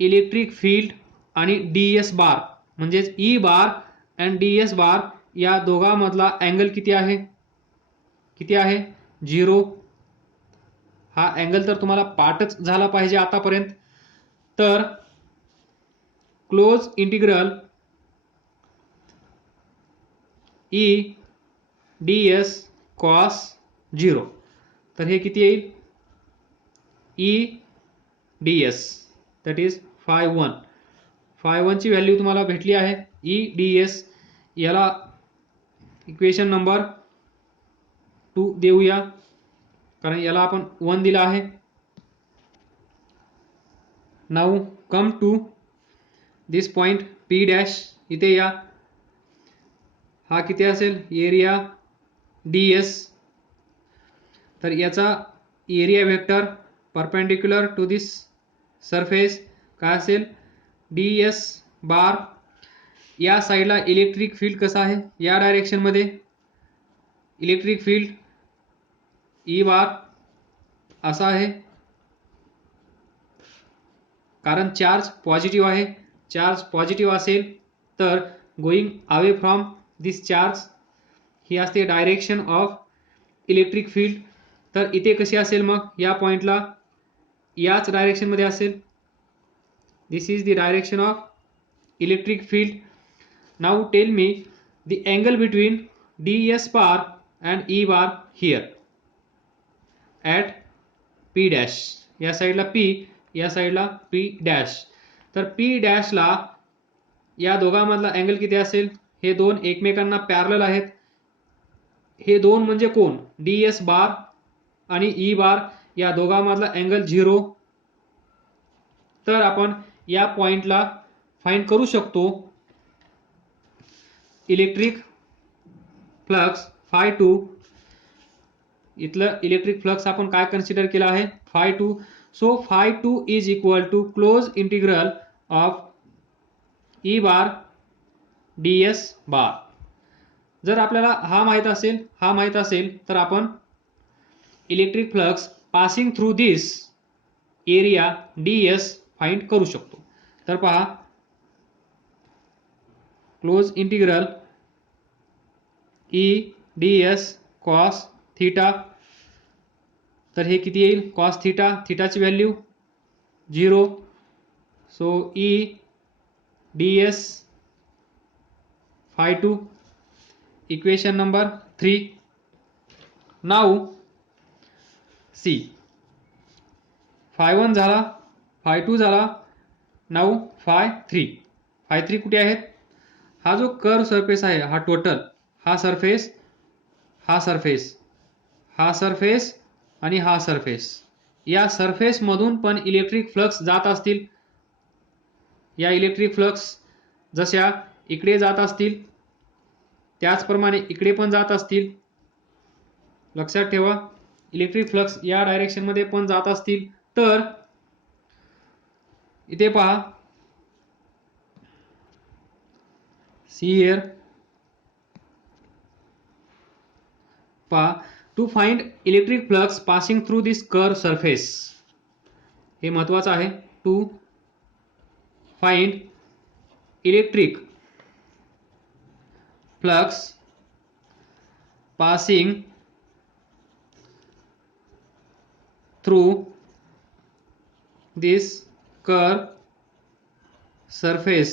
Electric field आणि D S bar म्हणजेच E bar and D S bar या दोघांमधला अँगल किती आहे? किती आहे? 0. हा अँगल तर तुम्हाला पाठच झाला पाहिजे आतापर्यंत. तर close integral E D S cos 0. तर हे किती येईल? E D S that is phi1. phi1 ची व्हॅल्यू तुम्हाला भेटली आहे. ई डी एस याला इक्वेशन नंबर 2 देऊया, कारण याला आपण 1 दिला आहे. Now come to this point P dash. इथे या. हा किती असेल? Area D S. तर याचा area vector perpendicular to this surface काय असेल? D S bar. या साईडला इलेक्ट्रिक फील्ड कसं आहे? या डायरेक्शनमध्ये इलेक्ट्रिक फील्ड ई बार असा आहे, कारण चार्ज पॉझिटिव्ह आहे. चार्ज पॉझिटिव्ह असेल तर going away from this charge ही असते डायरेक्शन ऑफ इलेक्ट्रिक फील्ड. तर इथे कशी असेल मग? या पॉइंटला याच डायरेक्शनमध्ये असेल. This is the direction of electric field. Now tell me the angle between D S bar and E bar here at P dash. या साईडला पी, या साईडला पी डॅश. तर पी डॅशला या दोघांमधला अँगल किती असेल? हे दोन एकमेकांना पॅरलल आहेत. हे दोन म्हणजे कोण? डी एस बार आणि ई बार या दोघांमधला अँगल 0. तर आपण या पॉइंटला फाइंड करू शकतो इलेक्ट्रिक फ्लक्स phi2. इथलं इलेक्ट्रिक फ्लक्स आपण काय कन्सिडर केला आहे? phi2. So phi2 is equal to close integral of E bar D S bar. जर आपल्याला हा माहित असेल तर आपण electric flux passing through this area D S find करू शकतो. तर पहा, close integral E D S cos theta. तर हे किती येईल? Cos theta. थीटाची value 0. So E D S phi2. Equation number 3. Now see, phi1 झाला, phi2 झाला. Now phi3. phi3 कुठे आहेत? हा जो कर्व सरफेस आहे, हा टोटल, हा सरफेस, हा सरफेस, हा सरफेस आणि हा सरफेस. या सरफेस मधून पण इलेक्ट्रिक फ्लक्स जात असतील. या इलेक्ट्रिक फ्लक्स जशा इकडे जात असतील त्याचप्रमाणे इकडे पण जात असतील. लक्षात ठेवा, इलेक्ट्रिक फ्लक्स या डायरेक्शनमध्ये पण जात असतील. तर इथे पहा, सी हियर. पहा, to find electric flux passing through this curve surface. हे महत्वाचं आहे. To find electric flux passing through this curve surface.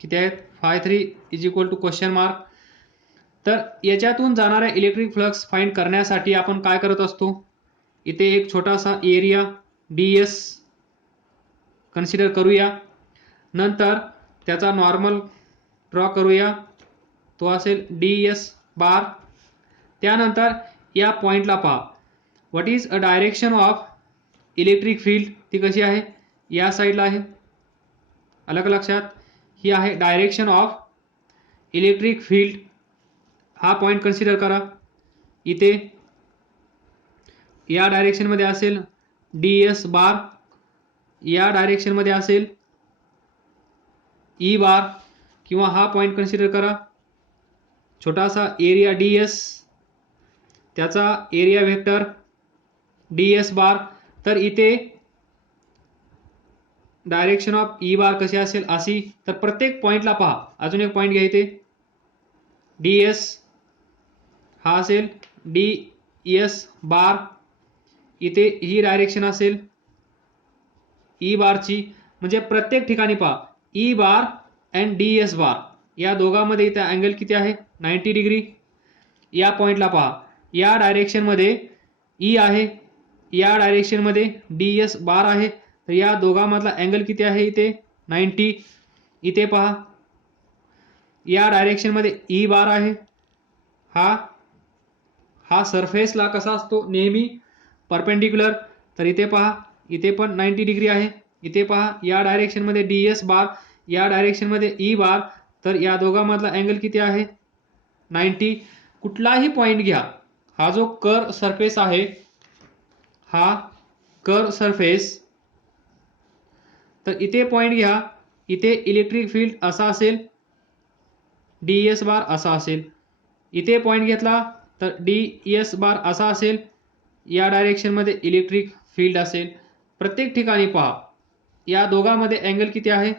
किती आहेत? phi3 is equal to question mark. तर याच्यातून जाणारा इलेक्ट्रिक फ्लक्स फाइंड करण्यासाठी आपण काय करत असतो? इथे एक छोटासा एरिया डी एस कन्सिडर करूया. नंतर त्याचा नॉर्मल ड्रॉ करूया. तो असेल डी एस बार. त्यानंतर या पॉइंटला पहा, what is a direction of electric field. ती कशी आहे? या साईडला आहे. आलं का लक्षात? ही आहे डायरेक्शन ऑफ इलेक्ट्रिक फील्ड. हा पॉइंट कन्सिडर करा. इथे या डायरेक्शनमध्ये असेल डी एस बार, या डायरेक्शनमध्ये असेल ई बार. किंवा हा पॉइंट कन्सिडर करा, छोटासा एरिया डी एस, त्याचा एरिया वेक्टर डी एस बार. तर इथे डायरेक्शन ऑफ ई बार कशी असेल अशी, तर प्रत्येक पॉईंटला पहा. अजून एक पॉईंट घ्या इथे, डी एस हा असेल डी एस बार, इथे ही डायरेक्शन असेल ई बारची. म्हणजे प्रत्येक ठिकाणी पहा E bar and D S bar या दोघांमध्ये इथे अँगल किती आहे 90 डिग्री. या पॉईंटला पहा या डायरेक्शनमध्ये ई आहे, या डायरेक्शनमध्ये डी एस बार आहे, तर या दोघांमधला अँगल किती आहे इथे 90. इथे पहा या डायरेक्शनमध्ये ई बार आहे, हा सरफेसला कसा असतो नेहमी परपेंडिक्युलर, तर इथे पहा इथे पण 90 डिग्री आहे. इथे पहा या डायरेक्शनमध्ये डी एस बार, या डायरेक्शनमध्ये ई बार, तर या दोघांमधला अँगल किती आहे 90. कुठलाही पॉईंट घ्या, हा जो कर्व सरफेस आहे, हा कर्व सरफेस, तर इथे पॉईंट घ्या, इथे इलेक्ट्रिक फील्ड असा असेल, डी एस बार असा असेल. इथे पॉईंट घेतला तर डी एस बार असा असेल, या डायरेक्शनमध्ये इलेक्ट्रिक फील्ड असेल. प्रत्येक ठिकाणी पहा या दोघांमध्ये अँगल किती आहे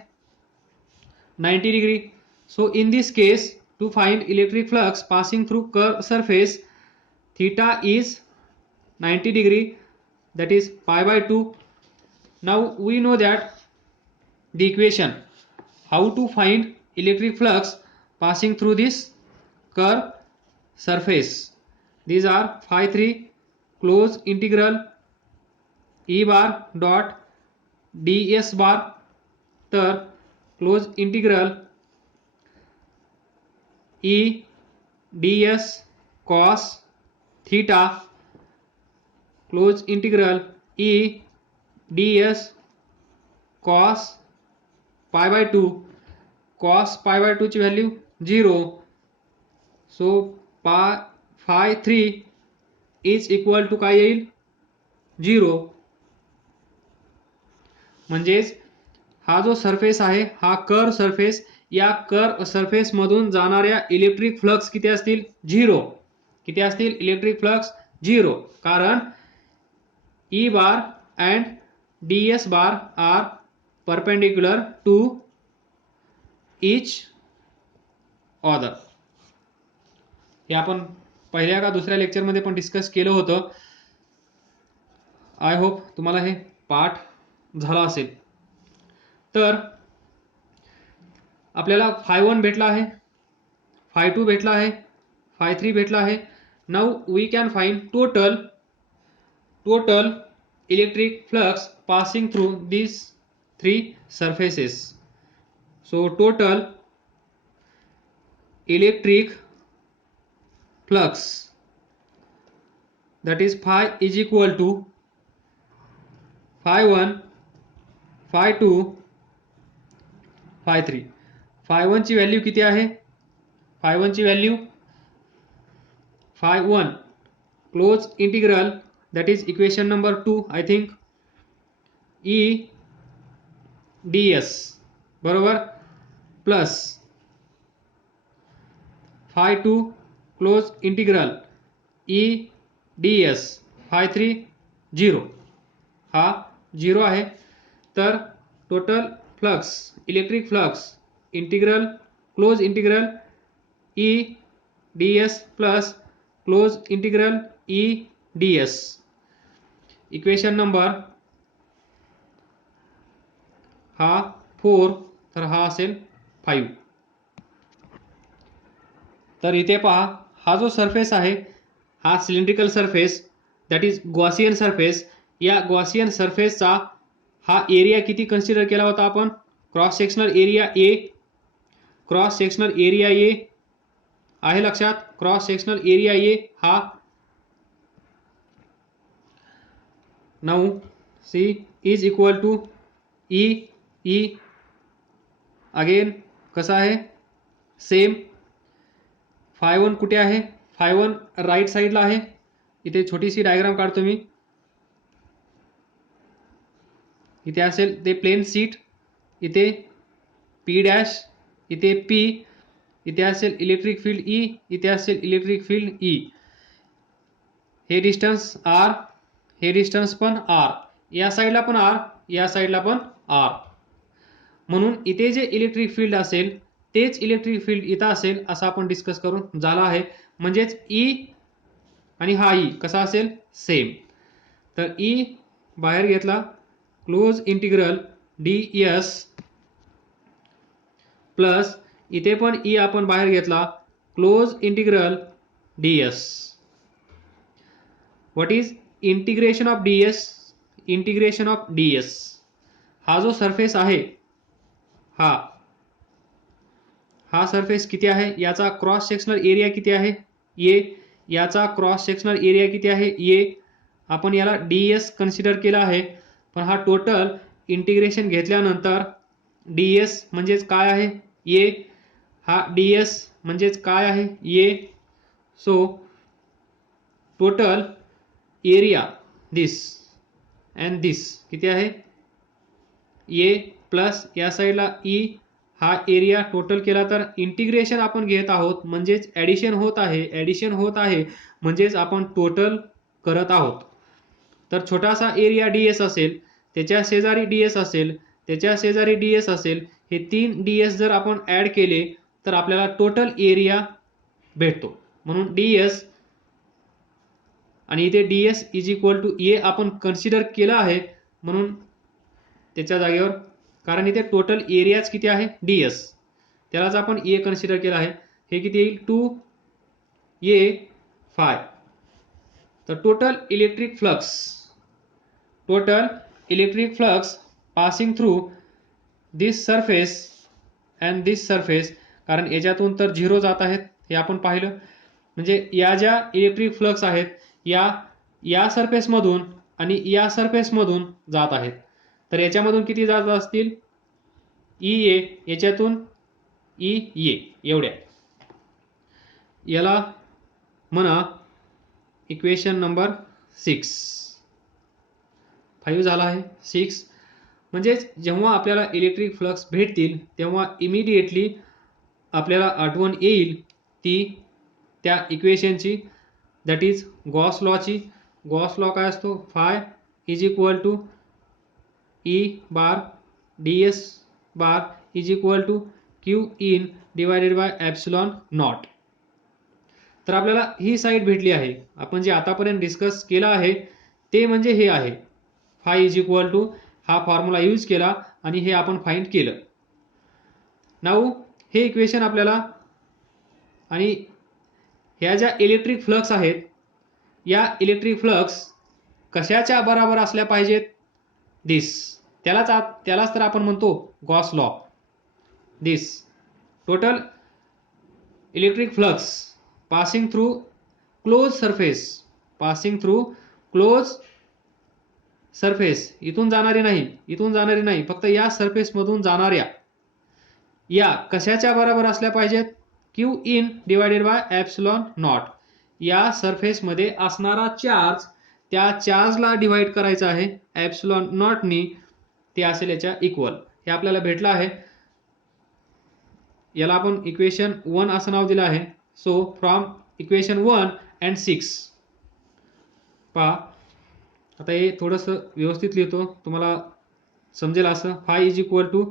90 degree. So in this case to find electric flux passing through curve surface, theta is 90 degree, that is pi by 2. Now we know that the equation how to find electric flux passing through this curve surface. These are phi 3 close integral E bar dot ds bar, तर close integral E ds cos theta close integral E ds cos pi by 2, cos pi by 2 ची value 0. So phi 3 is equal to काय येईल 0. म्हणजेच हा जो surface आहे हा curve surface, या कर्व सरफेस मधून जाणाऱ्या इलेक्ट्रिक फ्लक्स किती असतील 0. किती असतील इलेक्ट्रिक फ्लक्स 0, कारण E bar and D S bar are perpendicular to each other. हे आपण पहिल्या का दुसऱ्या लेक्चरमध्ये पण डिस्कस केलं होतं. आय होप तुम्हाला हे पाठ झाला असेल. तर आपल्याला phi 1 भेटला आहे, phi 2 भेटला आहे, phi 3 भेटला आहे. Now we can find total electric flux passing through these 3 surfaces. So total electric flux, that is phi is equal to phi 1, phi 2, phi 3. phi 1 ची व्हॅल्यू किती आहे, phi 1 ची value phi 1 close integral, that is equation number 2 I think, E ds बरोबर, plus phi 2 close integral E ds phi 3 0, हा 0 आहे. तर total flux electric flux integral close integral E ds plus close integral E ds, equation number हा 4, तर हा असेल 5. तर इथे पहा हा जो सरफेस आहे हा cylindrical surface, that is Gaussian surface. या गॉसियन सरफेसचा हा एरिया किती कन्सिडर केला होता आपण, cross sectional area A. Cross sectional area A आहे लक्षात, क्रॉस सेक्शनल एरिया ए हा 9 C is equal to E again कसा आहे सेम. phi 1 कुठे आहे, phi 1 राईट साईडला आहे. इथे छोटीशी डायग्राम काढतो मी. इथे असेल ते प्लेन सीट, इथे P डॅश, इथे P, इथे असेल इलेक्ट्रिक फील्ड E, इथे असेल इलेक्ट्रिक फील्ड E. हे डिस्टन्स R, हे डिस्टन्स पण R, या साईडला पण R, या साईडला पण R. म्हणून इथे जे इलेक्ट्रिक फील्ड असेल तेच इलेक्ट्रिक फील्ड इथं असेल असं आपण डिस्कस करून झाला आहे. म्हणजेच ई आणि हा ई कसा असेल सेम. तर ई बाहेर घेतला close integral D S plus इथे पण ई आपण बाहेर घेतला close integral D S. What is integration of D S? Integration of D S हा जो सरफेस आहे हा सरफेस किती आहे, याचा क्रॉस सेक्शनल एरिया किती आहे ए, याचा क्रॉस सेक्शनल एरिया किती आहे ए. आपण याला डी एस कन्सिडर केला आहे, पण हा टोटल इंटिग्रेशन घेतल्यानंतर डी एस म्हणजेच काय आहे ए, हा डी एस म्हणजेच काय आहे A. So total area this and this किती आहे ए प्लस या साईडला ई, हा एरिया टोटल केला तर इंटिग्रेशन आपण घेत आहोत म्हणजेच ॲडिशन होत आहे म्हणजेच आपण टोटल करत आहोत. तर छोटासा एरिया डी एस असेल, त्याच्या शेजारी डी एस असेल, त्याच्या शेजारी डी एस असेल, हे 3 डी एस जर आपण ॲड केले तर आपल्याला टोटल एरिया भेटतो. म्हणून डी एस आणि इथे D S is equal to A आपण कन्सिडर केलं आहे म्हणून त्याच्या जागेवर, कारण इथे टोटल एरियाच किती आहे डी एस, त्यालाच आपण ए कन्सिडर केला आहे. हे किती येईल 2 ए फाय. तर total electric flux passing through this surface and this surface, कारण याच्यातून तर 0 जात आहेत हे आपण पाहिलं. म्हणजे या ज्या इलेक्ट्रिक फ्लक्स आहेत या सरफेसमधून आणि या सरफेसमधून जात आहेत. तर याच्यामधून किती जात असतील ई ए, याच्यातून ई ए, एवढ्या. याला म्हणा इक्वेशन नंबर 6. 5 झाला आहे 6. म्हणजेच जेव्हा आपल्याला इलेक्ट्रिक फ्लक्स भेटतील तेव्हा इमिडिएटली आपल्याला आठवण येईल ती त्या इक्वेशनची, दॅट इज गॉस लॉची. गॉस लॉ काय असतो, phi is equal to E bar D S bar is equal to Q in divided by epsilon naught. तर आपल्याला ही साईड भेटली आहे. आपण जे आतापर्यंत डिस्कस केलं आहे ते म्हणजे हे आहे, फाय इज इक्वल टू हा फॉर्म्युला यूज केला आणि हे आपण फाइंड केलं. नाऊ हे इक्वेशन आपल्याला, आणि ह्या ज्या इलेक्ट्रिक फ्लक्स आहेत या इलेक्ट्रिक फ्लक्स कशाच्या बरोबर असल्या पाहिजेत, दिस, त्यालाच तर आपण म्हणतो Gauss law. This total electric flux passing through close surface, इथून जाणारी नाही, फक्त या सरफेस मधून जाणाऱ्या या कशाच्या बरोबर असल्या पाहिजेत, Q in divided by epsilon naught. या सरफेस मध्ये असणारा चार्ज, त्या चार्जला डिवाइड करायचा आहे ॲप्सिलॉन नॉटनी, ते असेल याच्या इक्वल. हे आपल्याला भेटलं आहे. याला आपण इक्वेशन 1 असं नाव दिलं आहे. सो फ्रॉम इक्वेशन 1 अँड 6 पहा. आता हे थोडंसं व्यवस्थित लिहितो तुम्हाला समजेल असं. Phi is equal to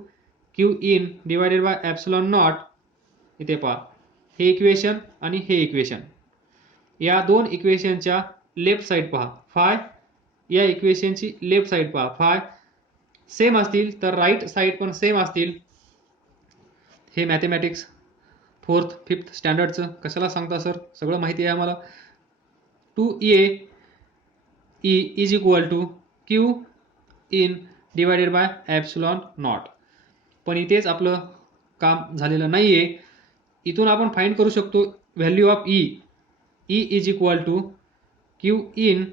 Q in divided by epsilon naught. इथे पहा हे इक्वेशन आणि हे इक्वेशन, या दोन इक्वेशनच्या लेफ्ट साईड पहा. फाय या इक्वेशनची लेफ्ट साईड पहा, फाय सेम असतील तर राईट साईड पण सेम असतील. हे मॅथमॅटिक्स 4th 5th स्टँडर्डचं कशाला सांगता सर, सगळं माहिती आहे आम्हाला. 2a e is equal to Q in divided by epsilon naught. पण इथेच आपलं काम झालेलं नाही आहे. इथून आपण फाइंड करू शकतो value of E. E is equal to Q in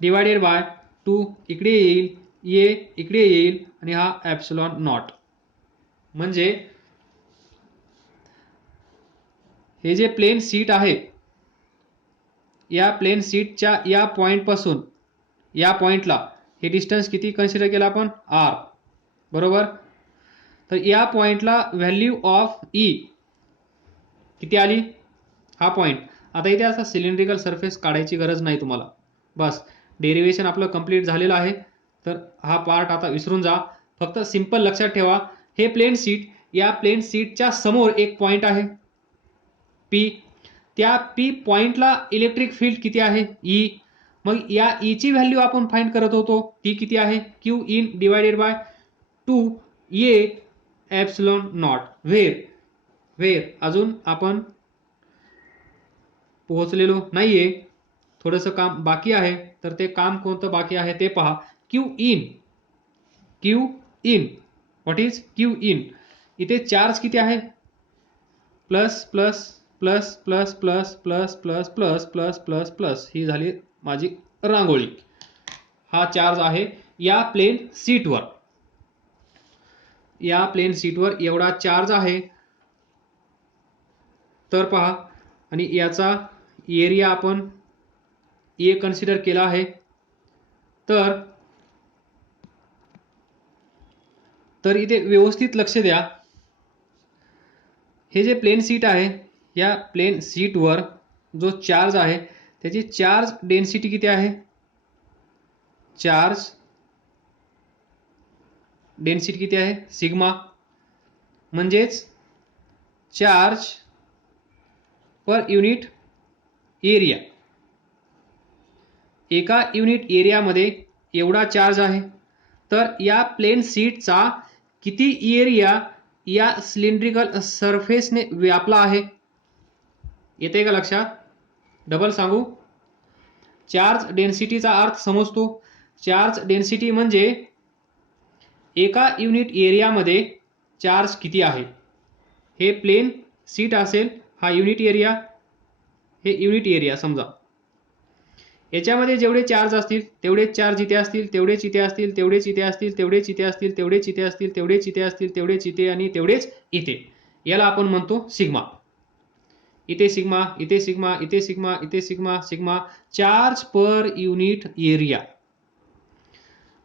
divided by 2 इकडे येईल, ए इकडे येईल आणि हा ॲप्सिलॉन नॉट. म्हणजे हे जे प्लेन सीट आहे या प्लेन सीटच्या या पॉईंटपासून या पॉईंटला हे डिस्टन्स किती कन्सिडर केलं आपण, आर, बरोबर. तर या पॉईंटला व्हॅल्यू ऑफ ई किती आली, हा पॉईंट. आता इथे असा सिलेंड्रिकल सरफेस काढायची गरज नाही तुम्हाला, बस डेरिवेशन आपलं कंप्लीट झालेलं आहे. तर हा पार्ट आता विसरून जा. फक्त सिंपल लक्षात ठेवा हे प्लेन शीट, या प्लेन शीटच्या समोर एक पॉइंट आहे पी, त्या पी पॉइंटला इलेक्ट्रिक फील्ड किती आहे ई. मग या ई ची व्हॅल्यू आपण फाइंड करत होतो, ती किती आहे Q in divided by 2 A epsilon not. Where अजून आपण पोहोचलेलो नाहीये, थोडंसं काम बाकी आहे. तर ते काम कोणतं बाकी आहे ते पहा. Q in what is Q in. इथे चार्ज किती आहे plus plus plus plus plus plus plus plus plus plus plus, ही झाली माझी रांगोळी. हा चार्ज आहे या प्लेन शीटवर, या प्लेन शीटवर एवढा चार्ज आहे. तर पहा, आणि याचा एरिया आपण ए कन्सिडर केला आहे. तर इथे व्यवस्थित लक्ष द्या. हे जे प्लेन शीट आहे, या प्लेन शीटवर जो चार्ज आहे त्याची चार्ज डेन्सिटी किती आहे, चार्ज डेन्सिटी किती आहे सिग्मा, म्हणजेच चार्ज पर युनिट एरिया. एका युनिट एरियामध्ये एवढा चार्ज आहे. तर या प्लेन शीटचा किती एरिया या सिलेंड्रिकल सरफेसने व्यापला आहे, येते का लक्षात. डबल सांगू, चार्ज डेन्सिटीचा अर्थ समजतो. चार्ज डेन्सिटी म्हणजे एका युनिट एरियामध्ये चार्ज किती आहे. हे प्लेन शीट असेल, हा युनिट एरिया, हे युनिट एरिया समजा. याच्यामध्ये जेवढे चार्ज असतील तेवढेच चार्ज इथे असतील, तेवढेच इथे असतील, तेवढेच इथे असतील, तेवढेच इथे असतील, तेवढेच इथे असतील, तेवढेच इथे असतील, तेवढेच इथे आणि तेवढेच इथे. याला आपण म्हणतो सिग्मा. इथे सिग्मा, इथे सिग्मा, इथे सिग्मा, इथे sigma, sigma charge per unit area.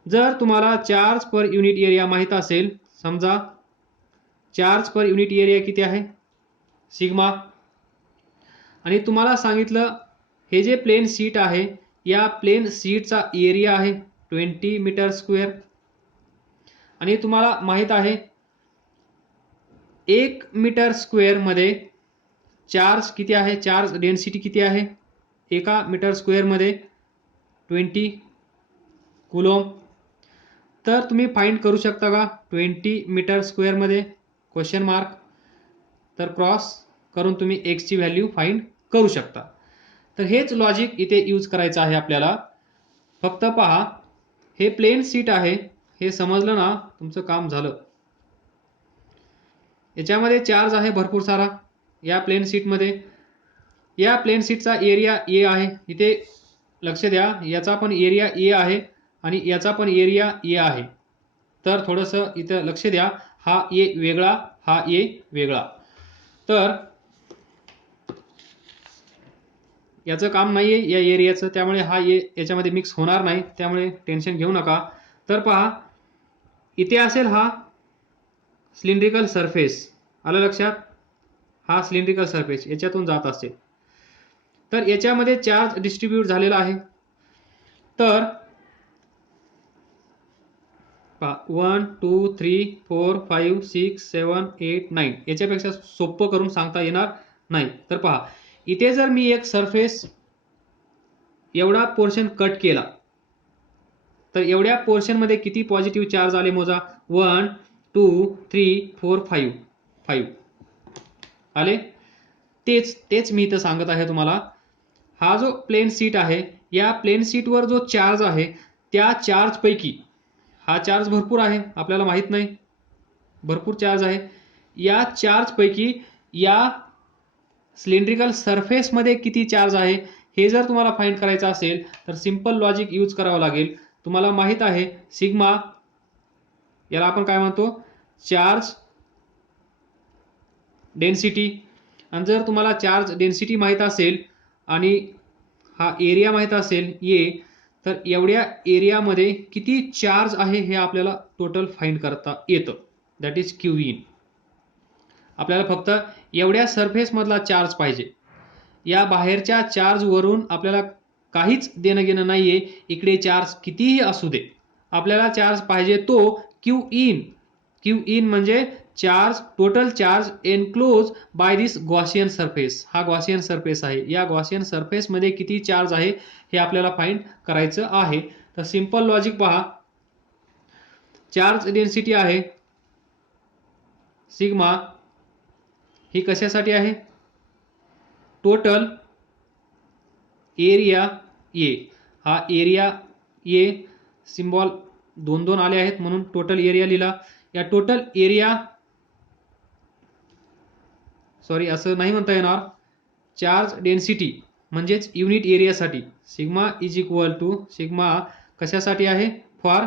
जर तुम्हाला चार्ज पर युनिट एरिया माहित असेल, समजा चार्ज पर युनिट एरिया किती आहे सिग्मा, आणि तुम्हाला सांगितलं हे जे प्लेन शीट आहे, या प्लेन शीटचा एरिया आहे 20 मीटर स्क्वेअर, आणि तुम्हाला माहित आहे 1 मीटर स्क्वेअर मध्ये चार्ज किती आहे, चार्ज डेन्सिटी किती आहे एका मीटर स्क्वेअर मध्ये 20 कुलोम. तर तुम्ही फाइंड करू शकता का 20 मीटर स्क्वेअर मध्ये क्वेश्चन मार्क. तर क्रॉस करून तुम्ही x ची व्हॅल्यू फाइंड करू शकता. तर हेच लॉजिक इथे यूज करायचं आहे आपल्याला. फक्त पहा, हे प्लेन शीट आहे, हे समजलं ना तुमचं काम झालं. याच्यामध्ये चार्ज आहे भरपूर सारा या प्लेन शीटमध्ये. या प्लेन शीटचा एरिया ए आहे. इथे लक्ष द्या, याचा पण एरिया ए आहे आणि याचा पण एरिया ए आहे. तर थोडंसं इथं लक्ष द्या, हा ए वेगळा, हा ए वेगळा. तर याचं काम नाहीये या एरियाचं, त्यामुळे हा ए याच्यामध्ये मिक्स होणार नाही, त्यामुळे टेन्शन घेऊ नका. तर पहा, इथे असेल हा सिलेंड्रिकल सरफेस, आलं लक्षात, हा सिलेंड्रिकल सरफेस याच्यातून जात असेल. तर याच्यामध्ये चार्ज डिस्ट्रीब्यूट झालेला आहे. तर 1 2 3 4 5 6 7 8 9 याच्यापेक्षा सोपं करून सांगता येणार नाही. तर पहा, इथे जर मी एक सरफेस एवढा पोर्शन कट केला, तर एवढ्या पोर्शन मध्ये किती पॉझिटिव्ह चार्ज आले मोजा. 1 2 3 4 5 आले. तेच मी इथं सांगत आहे तुम्हाला. हा जो प्लेन शीट आहे, या प्लेन शीटवर जो चार्ज आहे, त्या चार्ज पैकी हा चार्ज भरपूर आहे, आपल्याला माहित नाही, भरपूर चार्ज आहे. या चार्ज पैकी या सिलेंड्रिकल सरफेस मध्ये किती चार्ज आहे हे जर तुम्हाला फाइंड करायचं असेल, तर सिंपल लॉजिक यूज करावं लागेल. तुम्हाला माहित आहे सिग्मा, याला आपण काय म्हणतो, चार्ज डेन्सिटी. आणि जर तुम्हाला चार्ज डेन्सिटी माहित असेल आणि हा एरिया माहित असेल ए, तर एवढ्या एरियामध्ये किती चार्ज आहे हे आपल्याला टोटल फाइंड करता येतं. That is Q in. आपल्याला फक्त एवढ्या सरफेस मधला चार्ज पाहिजे. या बाहेरच्या चार्ज वरून आपल्याला काहीच देणं घेणं नाहीये. इकडे चार्ज कितीही असू दे, आपल्याला चार्ज पाहिजे तो क्यू इन. क्यू इन म्हणजे charge, total charge enclose by this Gaussian surface. हा गॉसियन सरफेस आहे. या गॉसियन सरफेस मध्ये किती चार्ज आहे हे आपल्याला फाइंड करायचं आहे. तर सिंपल लॉजिक पहा. चार्ज डेन्सिटी आहे सिग्मा, ही कशासाठी आहे? Total area A. हा एरिया ए सिम्बॉल दोन दोन आले आहेत म्हणून टोटल एरिया लिहिला. या टोटल एरिया, सॉरी असं नाही म्हणता येणार, चार्ज डेन्सिटी म्हणजेच युनिट एरियासाठी sigma is equal to sigma कशासाठी आहे? For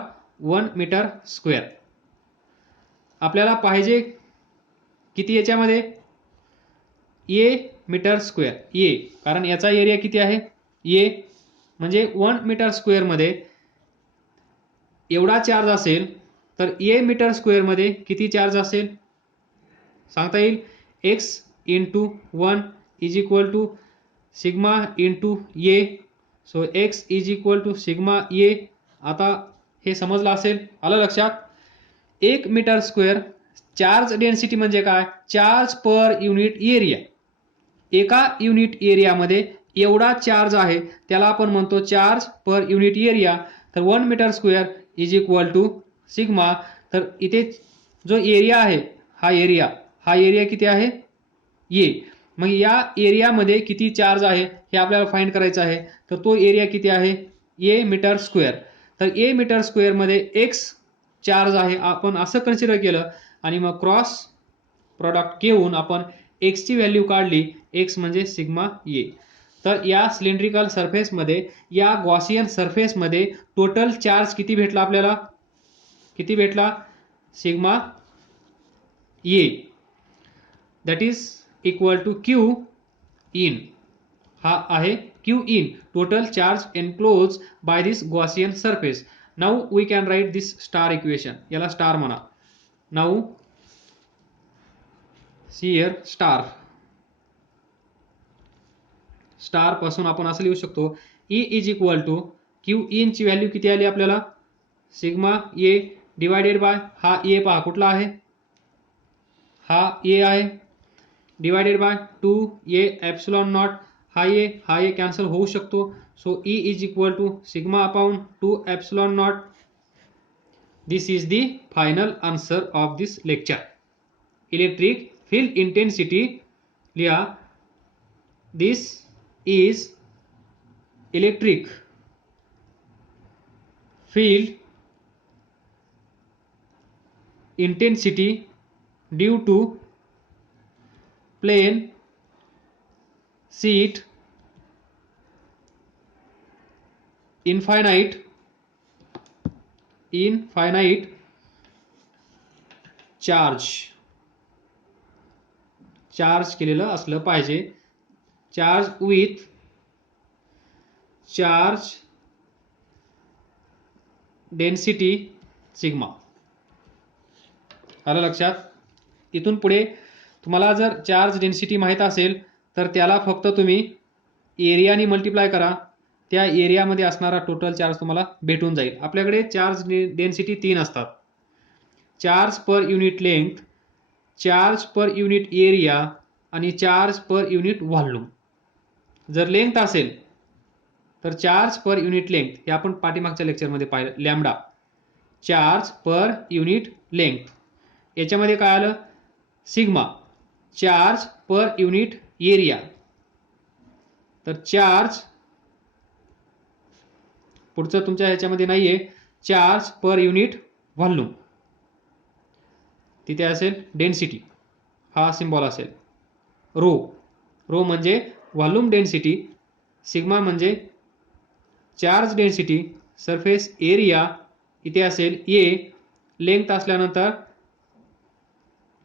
1 metre square. आपल्याला पाहिजे किती याच्यामध्ये? ए मीटर स्क्वेअर. ए कारण याचा एरिया किती आहे? ए म्हणजे 1 मीटर स्क्वेअर मध्ये एवढा चार्ज असेल तर ए मीटर स्क्वेअर मध्ये किती चार्ज असेल सांगता येईल? x into 1 is equal to sigma into A. So x is equal to sigma A. आता हे समजलं असेल, आलं लक्षात? 1 मीटर स्क्वेअर चार्ज डेन्सिटी म्हणजे काय? Charge per unit area. एका युनिट एरियामध्ये एवढा चार्ज आहे त्याला आपण म्हणतो चार्ज पर युनिट एरिया. तर 1 metre square is equal to sigma. तर इथे जो एरिया आहे हा एरिया किती आहे? ए. मग या एरियामध्ये किती चार्ज आहे हे आपल्याला फाइंड करायचं आहे. तर तो एरिया किती आहे? ए मीटर स्क्वेअर. तर ए मीटर स्क्वेअर मध्ये एक्स चार्ज आहे आपण असं कन्सिडर केलं आणि मग क्रॉस प्रॉडक्ट घेऊन आपण एक्स ची व्हॅल्यू काढली. एक्स म्हणजे सिग्मा ए. तर या सिलेंड्रिकल सरफेसमध्ये, या गॉसियन सरफेसमध्ये टोटल चार्ज किती भेटला आपल्याला? किती भेटला? Sigma A. That is equal to Q in. हा आहे Q in, total charge enclose by this Gaussian surface. Now we can write this star equation. याला स्टार म्हणा. Now see here star. Star पासून आपण असं लिहू शकतो E is equal to Q in ची व्हॅल्यू किती आली आपल्याला? सिग्मा ए डिवायडेड बाय, हा ए पहा कुठला आहे? हा ए आहे, divided by 2a epsilon not. हा ए कॅन्सल होऊ शकतो. So E is equal to sigma upon 2 epsilon naught. This is the final answer of this lecture. Electric field intensity लिहा. This is electric field intensity due to plane sheet infinite charge केलेलं असलं पाहिजे. Charge with charge density sigma. आलं लक्षात? इथून पुढे तुम्हाला जर चार्ज डेन्सिटी माहित असेल तर त्याला फक्त तुम्ही एरियाने मल्टिप्लाय करा. त्या एरियामध्ये असणारा टोटल चार्ज तुम्हाला भेटून जाईल. आपल्याकडे चार्ज डेन्सिटी 3 असतात. Charge per unit length, charge per unit area आणि चार्ज पर युनिट व्हॉल्यूम. जर लेंथ असेल तर चार्ज पर युनिट लेंथ, हे आपण पाठीमागच्या लेक्चरमध्ये पाहिलं, lambda. Charge per unit length. याच्यामध्ये काय आलं? Sigma. Charge per unit area. तर चार्ज पुढचं तुमच्या ह्याच्यामध्ये नाहीये. चार्ज पर युनिट व्हॉल्यूम तिथे असेल डेन्सिटी, हा सिम्बॉल असेल. रो म्हणजे व्हॉल्यूम डेन्सिटी, सिग्मा म्हणजे चार्ज डेन्सिटी, सरफेस एरिया इथे असेल ए, लेंथ असल्यानंतर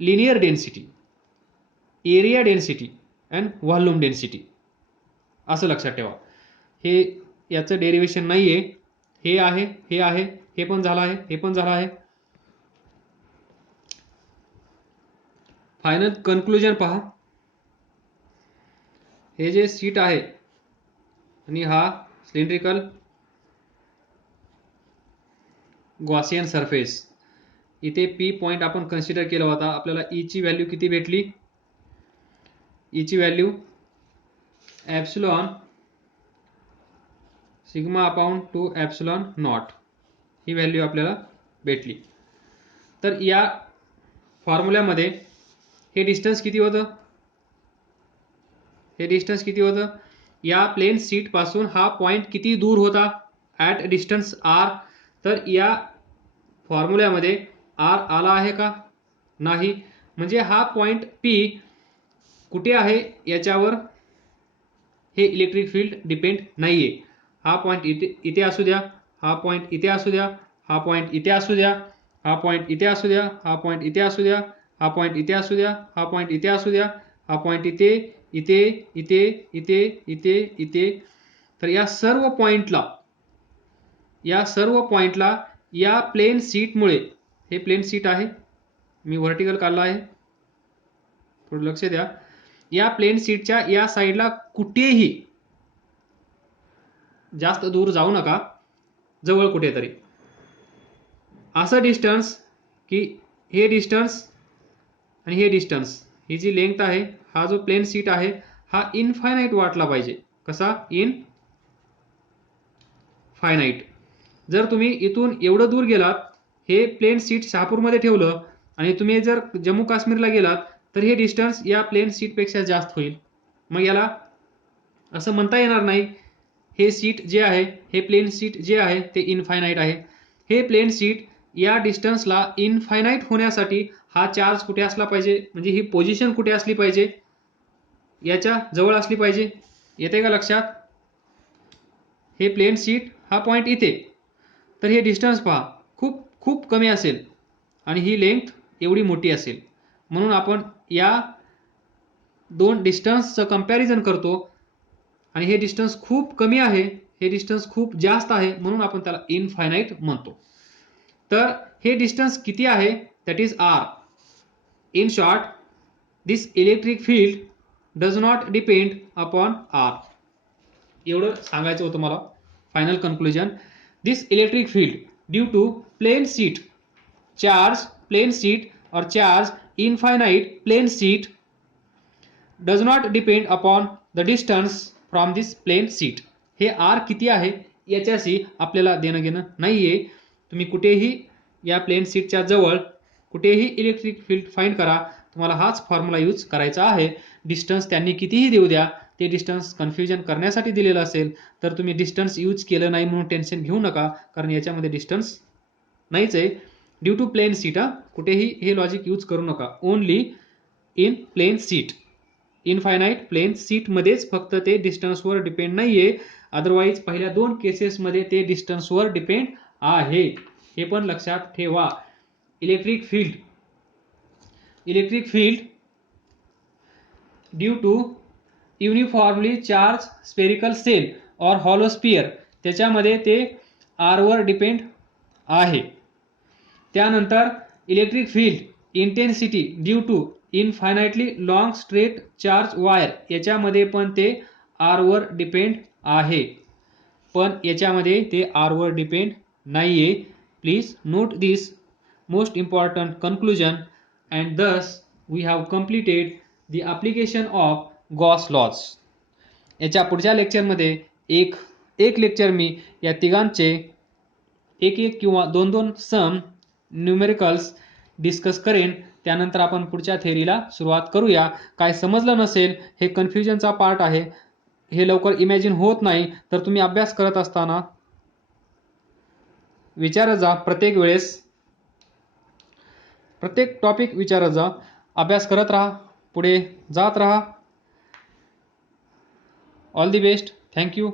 linear density, area density and volume density. असं लक्षात ठेवा. हे याचं डेरिवेशन नाहीये. हे आहे, हे आहे, हे पण झालं आहे, हे पण झालं आहे. फायनल कन्क्लुजन पहा. हे जे सीट आहे आणि हा सिलेंड्रिकल गॉसियन सरफेस, इथे P पॉईंट आपण कन्सिडर केला होता. आपल्याला E ची व्हॅल्यू किती भेटली? E ची value epsilon sigma upon 2 epsilon not he value आपल्याला भेटली. तर या फॉर्म्युल्यामध्ये हे डिस्टन्स किती होतं? हे डिस्टन्स किती होतं? या प्लेन शीट पासून हा पॉइंट किती दूर होता ॲट डिस्टन्स r. तर या फॉर्म्युल्यामध्ये r आला आहे का? नाही. म्हणजे हा पॉइंट P कुठे आहे याच्यावर हे इलेक्ट्रिक फील्ड डिपेंड नाहीये. हा पॉइंट इथे असू द्या, हा पॉइंट इथे असू द्या, हा पॉइंट इथे असू द्या, हा पॉइंट इथे असू द्या, हा पॉइंट इथे असू द्या, हा पॉइंट इथे असू द्या, हा पॉइंट इथे असू द्या, हा पॉइंट इथे इथे इथे इथे इथे इथे. तर या सर्व पॉइंटला या प्लेन शीटमुळे, हे प्लेन शीट आहे, मी व्हर्टिकल काढला आहे, थोडं लक्ष द्या. या प्लेन शीटच्या या साईडला कुठेही जास्त दूर जाऊ नका, जवळ कुठेतरी असं डिस्टन्स की हे डिस्टन्स आणि हे डिस्टन्स, ही जी लेंथ आहे, हा जो प्लेन शीट आहे हा इनफायनाइट वाटला पाहिजे. कसा? इनफायनाइट. जर तुम्ही इथून एवढं दूर गेलात, हे प्लेन शीट शहापूरमध्ये ठेवलं आणि तुम्ही जर जम्मू काश्मीरला गेलात तर हे डिस्टन्स या प्लेन शीटपेक्षा जास्त होईल. मग याला असं म्हणता येणार नाही हे शीट जे आहे, हे प्लेन शीट जे आहे ते इनफायनाइट आहे. हे प्लेन शीट या डिस्टन्सला इनफायनाइट होण्यासाठी हा चार्ज कुठे असला पाहिजे, म्हणजे ही पोझिशन कुठे असली पाहिजे? याच्या जवळ असली पाहिजे. येते का लक्षात? हे प्लेन शीट हा पॉइंट इथे, तर हे डिस्टन्स पहा खूप खूप कमी असेल आणि ही लेंथ एवढी मोठी असेल. म्हणून आपण या दोन डिस्टन्सचं कंपॅरिझन करतो आणि हे डिस्टन्स खूप कमी आहे, हे डिस्टन्स खूप जास्त आहे, म्हणून आपण त्याला इनफायनाइट म्हणतो. तर हे डिस्टन्स किती आहे? That is r. In short, this electric field does not depend upon r. एवढं सांगायचं होतं मला. Final conclusion, this electric field due to plane sheet charge plane sheet और charge infinite plane sheet does not depend upon the distance from this plane sheet. हे r किती आहे याच्याशी आपल्याला देणं घेणं नाहीये. तुम्ही कुठेही या प्लेन शीटच्या जवळ कुठेही इलेक्ट्रिक फील्ड फाइंड करा, तुम्हाला हाच फॉर्म्युला यूज करायचा आहे. डिस्टन्स त्यांनी कितीही देऊ द्या, ते डिस्टन्स कन्फ्युजन करण्यासाठी दिलेलं असेल, तर तुम्ही डिस्टन्स यूज केलं नाही म्हणून टेन्शन घेऊ नका, कारण याच्यामध्ये डिस्टन्स नाहीच आहे. ड्यू टू प्लेन शीट, कुठेही हे लॉजिक यूज करू नका. Only in plane sheet, infinite plane sheet मध्येच फक्त ते डिस्टन्सवर डिपेंड नाहीये. अदरवाईज पहिल्या दोन केसेसमध्ये ते डिस्टन्सवर डिपेंड आहे. हे पण लक्षात ठेवा. Electric field due to uniformly charge spherical shell और हॉलो स्पियर, त्याच्यामध्ये ते r वर डिपेंड आहे. त्यानंतर electric field intensity due to infinitely long straight charge wire, याच्यामध्ये पण ते r वर डिपेंड आहे, पण याच्यामध्ये ते r वर डिपेंड नाहीये. Please note this most important conclusion, and thus we have completed the application of Gauss laws. याच्या पुढच्या लेक्चरमध्ये एक लेक्चर मी या तिघांचे एक किंवा दोन सम न्यूमेरिकल्स डिस्कस करेन. त्यानंतर आपण पुढच्या थेअरीला सुरुवात करूया. काय समजलं नसेल, हे कन्फ्युजनचा पार्ट आहे, हे लवकर इमॅजिन होत नाही, तर तुम्ही अभ्यास करत असताना विचारत जा. प्रत्येक टॉपिक विचारत जा, अभ्यास करत राहा, पुढे जात राहा. All the best. थँक्यू.